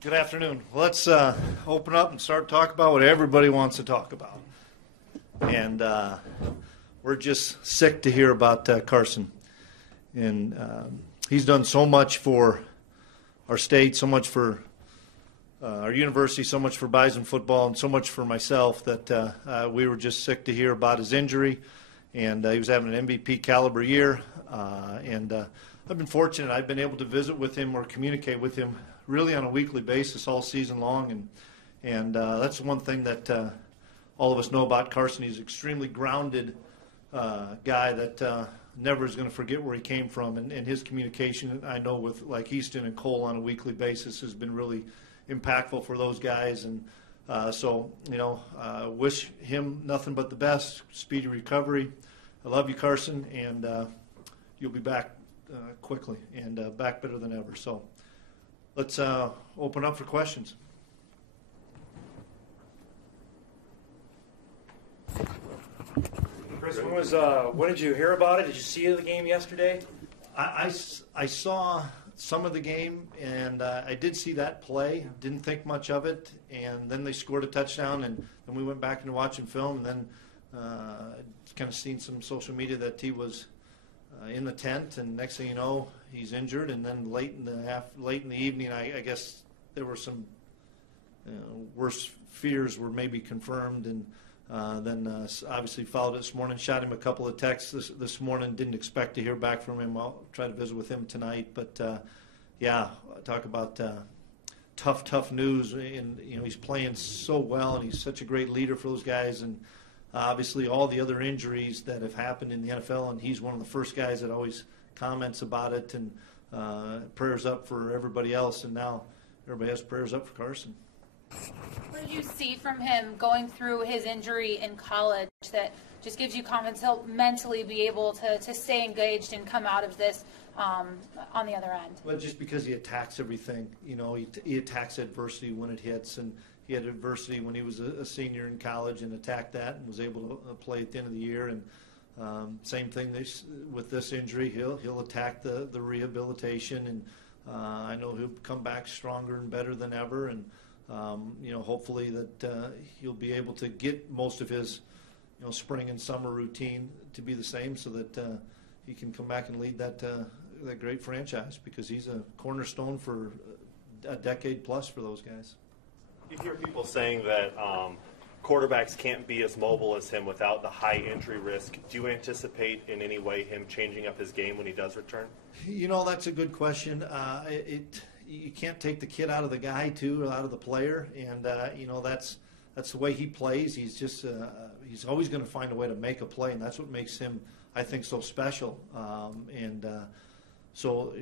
Good afternoon. Let's open up and start talking about what everybody wants to talk about. And we're just sick to hear about Carson. And he's done so much for our state, so much for our university, so much for Bison football, and so much for myself that we were just sick to hear about his injury. And he was having an MVP caliber year. And I've been fortunate. I've been able to visit with him or communicate with him really on a weekly basis all season long, and that's one thing that all of us know about Carson. He's an extremely grounded guy that never is going to forget where he came from, and his communication, I know, with like Easton and Cole on a weekly basis has been really impactful for those guys, and so wish him nothing but the best, speedy recovery. I love you, Carson, and you'll be back quickly and back better than ever. So let's open up for questions. Chris, when did you hear about it? Did you see the game yesterday? I saw some of the game, and I did see that play. Didn't think much of it, and then they scored a touchdown, and then we went back into watching film, and then kind of seen some social media that he was in the tent, and next thing you know, he's injured. And then late in the evening, I guess there were some worse fears were maybe confirmed, and then obviously followed it this morning. Shot him a couple of texts this morning. Didn't expect to hear back from him. I'll try to visit with him tonight. But yeah, talk about tough news. And he's playing so well, and he's such a great leader for those guys. And obviously all the other injuries that have happened in the NFL, and he's one of the first guys that always comments about it, and prayers up for everybody else, and now everybody has prayers up for Carson. What did you see from him going through his injury in college that just gives you confidence he'll mentally be able to stay engaged and come out of this on the other end? Well, just because he attacks everything. He attacks adversity when it hits, and he had adversity when he was a senior in college and attacked that and was able to play at the end of the year. And same thing with this injury. He'll attack the rehabilitation, and I know he'll come back stronger and better than ever. And hopefully that he'll be able to get most of his spring and summer routine to be the same, so that he can come back and lead that great franchise, because he's a cornerstone for a decade plus for those guys. You hear people saying that quarterbacks can't be as mobile as him without the high injury risk. Do you anticipate in any way him changing up his game when he does return? That's a good question. You can't take the kid out of the guy, too, or out of the player, and that's the way he plays. He's just he's always going to find a way to make a play, and that's what makes him, I think, so special. So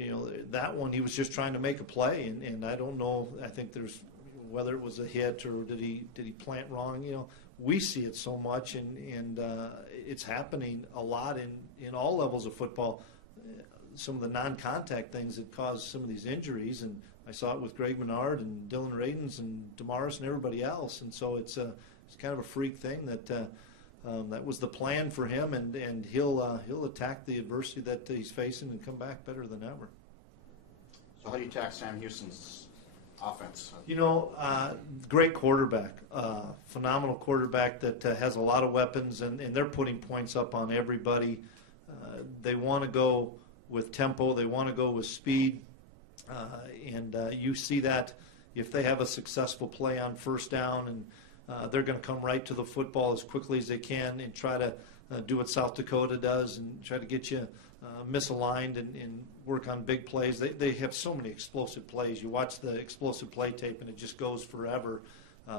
that one, he was just trying to make a play, and I don't know. I think there's whether it was a hit or did he plant wrong. We see it so much, and it's happening a lot in all levels of football. Some of the non-contact things that cause some of these injuries, and I saw it with Greg Menard and Dylan Radens and Damaris and everybody else. And so it's kind of a freak thing that was the plan for him, and he'll attack the adversity that he's facing and come back better than ever. So how do you attack Sam Houston's offense? Great quarterback, phenomenal quarterback that has a lot of weapons, and they're putting points up on everybody. They want to go with tempo, they want to go with speed, and you see that if they have a successful play on first down, and they're going to come right to the football as quickly as they can and try to do what South Dakota does and try to get you misaligned and work on big plays. They have so many explosive plays. You watch the explosive play tape, and it just goes forever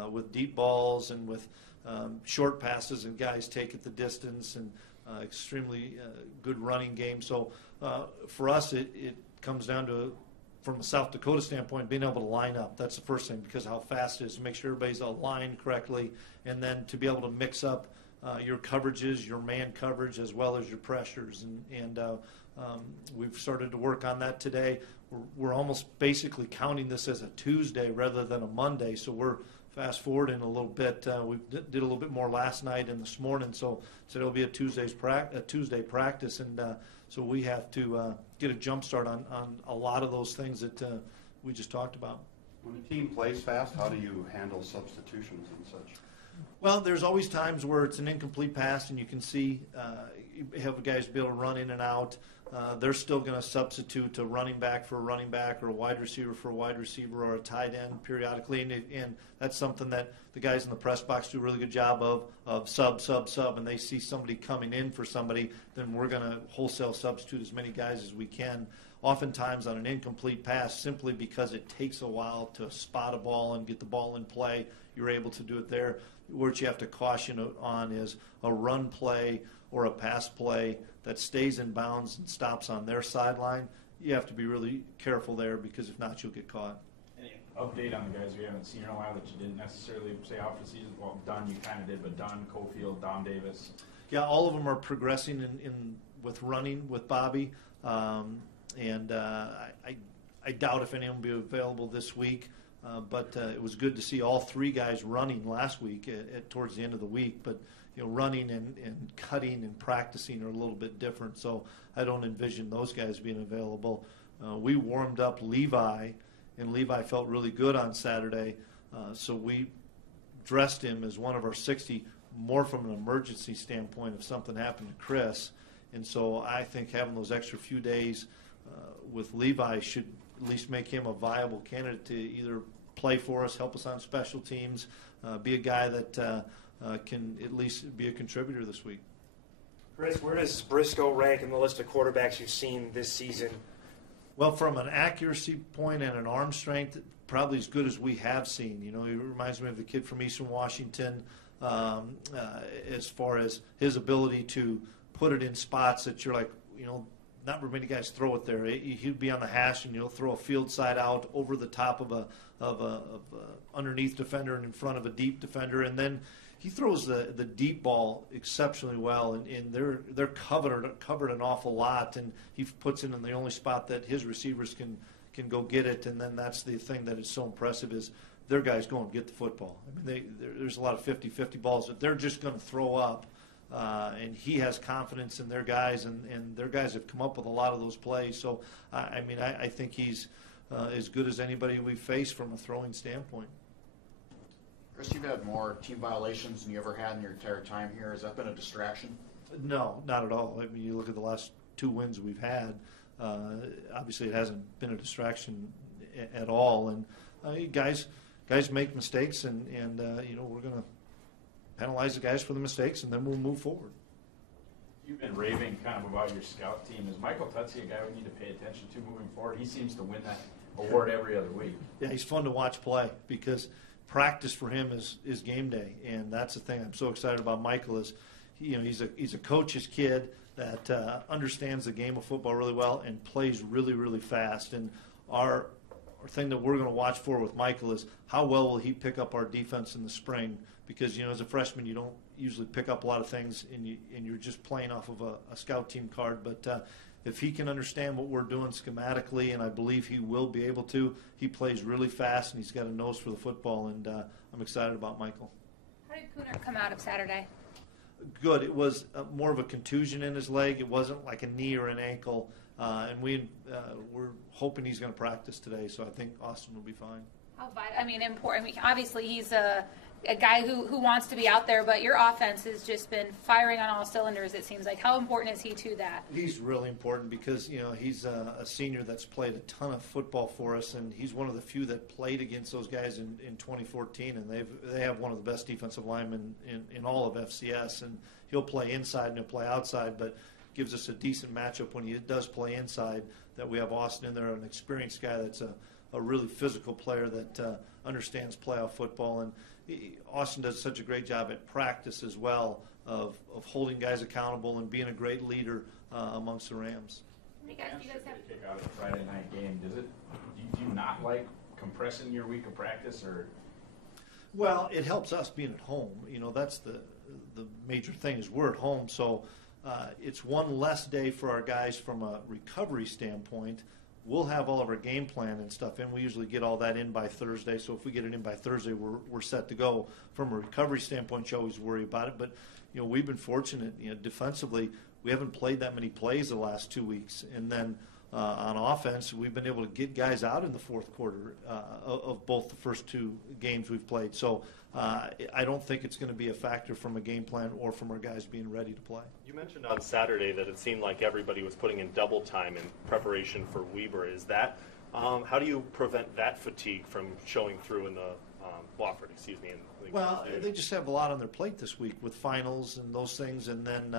with deep balls and with short passes, and guys take it the distance, and extremely good running game. So for us, it comes down to, from a South Dakota standpoint, being able to line up. That's the first thing, because of how fast it is, to make sure everybody's aligned correctly, and then to be able to mix up your coverages, your man coverage, as well as your pressures. And we've started to work on that today. We're almost basically counting this as a Tuesday rather than a Monday, so we're fast forwarding a little bit. We did a little bit more last night and this morning, so it'll be a Tuesday practice, and so we have to get a jump start on a lot of those things that we just talked about. When a team plays fast, how do you handle substitutions and such? Well, there's always times where it's an incomplete pass, and you can see you have guys be able to run in and out. They're still going to substitute a running back for a running back, or a wide receiver for a wide receiver, or a tight end periodically, and that's something that the guys in the press box do a really good job of sub, and they see somebody coming in for somebody, then we're going to wholesale substitute as many guys as we can. Oftentimes on an incomplete pass, simply because it takes a while to spot a ball and get the ball in play, you're able to do it there. What you have to caution on is a run play or a pass play that stays in bounds and stops on their sideline. You have to be really careful there, because if not, you'll get caught. Any update on the guys we haven't seen in a while that you didn't necessarily say out for the season? Well, Dunn you kind of did, but Dunn, Cofield, Dom Davis. Yeah, all of them are progressing in with running with Bobby, and I doubt if any of them will be available this week. But it was good to see all three guys running last week towards the end of the week. But running and cutting and practicing are a little bit different, so I don't envision those guys being available. We warmed up Levi, and Levi felt really good on Saturday, so we dressed him as one of our 60, more from an emergency standpoint if something happened to Chris. And so I think having those extra few days with Levi should at least make him a viable candidate to either play for us, help us on special teams, be a guy that can at least be a contributor this week. Chris, where does Briscoe rank in the list of quarterbacks you've seen this season? Well, from an accuracy point and an arm strength, probably as good as we have seen. He reminds me of the kid from Eastern Washington as far as his ability to put it in spots that you're like, not very many guys throw it there. He'd be on the hash and throw a field side out over the top of a underneath defender and in front of a deep defender, and then he throws the deep ball exceptionally well, and they're covered an awful lot, and he puts it in the only spot that his receivers can go get it. And then that's the thing that is so impressive is their guys go and get the football. I mean, there's a lot of 50-50 balls that they're just going to throw up. And he has confidence in their guys, and their guys have come up with a lot of those plays. So, I think he's as good as anybody we've faced from a throwing standpoint. Chris, you've had more team violations than you ever had in your entire time here. Has that been a distraction? No, not at all. I mean, you look at the last 2 wins we've had. Obviously, it hasn't been a distraction at all. And guys make mistakes, and we're going to penalize the guys for the mistakes, and then we'll move forward. You've been raving kind of about your scout team. Is Michael Tutsi a guy we need to pay attention to moving forward? He seems to win that award every other week. Yeah, he's fun to watch play because practice for him is game day, and that's the thing I'm so excited about Michael is, he's a coach's kid that understands the game of football really well and plays really, really fast. And our thing that we're going to watch for with Michael is how well will he pick up our defense in the spring, because as a freshman you don't usually pick up a lot of things, and you're just playing off of a scout team card. But if he can understand what we're doing schematically, and I believe he will be able to, he plays really fast and he's got a nose for the football, and I'm excited about Michael. How did Cooner come out of Saturday? Good. It was more of a contusion in his leg. It wasn't like a knee or an ankle, and we're hoping he's going to practice today, so I think Austin will be fine. How vital? Important. Obviously he's a guy who wants to be out there, but your offense has just been firing on all cylinders, it seems like. How important is he to that? He's really important because, he's a senior that's played a ton of football for us, and he's one of the few that played against those guys in 2014, and they have one of the best defensive linemen in all of FCS, and he'll play inside and he'll play outside, but gives us a decent matchup when he does play inside, that we have Austin in there, an experienced guy that's a really physical player that understands playoff football. And Austin does such a great job at practice as well of holding guys accountable and being a great leader amongst the Rams. You guys have kick out of the Friday night game. Do you not like compressing your week of practice, or? Well, it helps us being at home. That's the major thing is we're at home, so it's one less day for our guys from a recovery standpoint. We'll have all of our game plan and stuff in. We usually get all that in by Thursday, so if we get it in by Thursday, we're set to go. From a recovery standpoint, you always worry about it, but we've been fortunate. Defensively, we haven't played that many plays the last 2 weeks, and then on offense, we've been able to get guys out in the fourth quarter of both the first two games we've played. So I don't think it's going to be a factor from a game plan or from our guys being ready to play. You mentioned on Saturday that it seemed like everybody was putting in double time in preparation for Weber. Is that how do you prevent that fatigue from showing through in the Wofford, excuse me? Well, they just have a lot on their plate this week with finals and those things, and then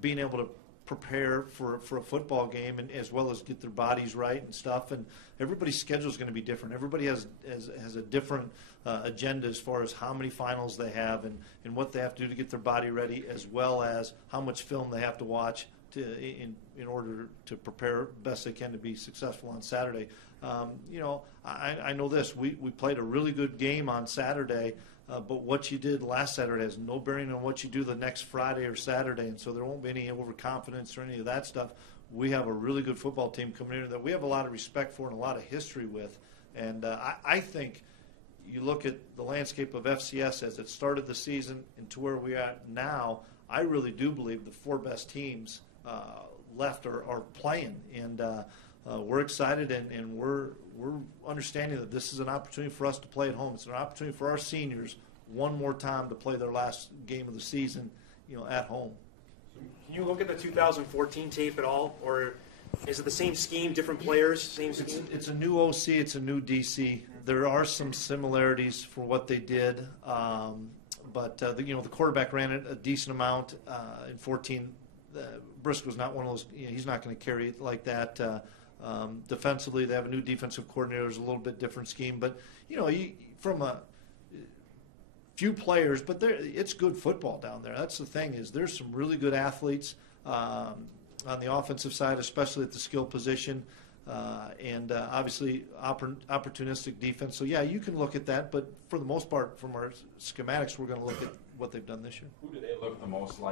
being able to prepare for a football game, and as well as get their bodies right and stuff. And everybody's schedule is going to be different. Everybody has a different agenda as far as how many finals they have and what they have to do to get their body ready, as well as how much film they have to watch in order to prepare best they can to be successful on Saturday. I know this. We played a really good game on Saturday, but what you did last Saturday has no bearing on what you do the next Friday or Saturday, and so there won't be any overconfidence or any of that stuff. We have a really good football team coming in that we have a lot of respect for and a lot of history with. And I think you look at the landscape of FCS as it started the season and to where we are at now, I really do believe the four best teams left are playing. And we're excited, and we're understanding that this is an opportunity for us to play at home. It's an opportunity for our seniors one more time to play their last game of the season, at home. Can you look at the 2014 tape at all, or is it the same scheme, different players, same scheme? It's a new OC, it's a new DC. There are some similarities for what they did, but the quarterback ran it a decent amount in 14. Briscoe's not one of those. He's not going to carry it like that. Defensively, they have a new defensive coordinator. There's a little bit different scheme, but from a few players, but it's good football down there. That's the thing, is there's some really good athletes on the offensive side, especially at the skill position, and obviously opportunistic defense. So yeah, you can look at that, but for the most part, from our schematics, we're going to look at what they've done this year. Who do they look the most like?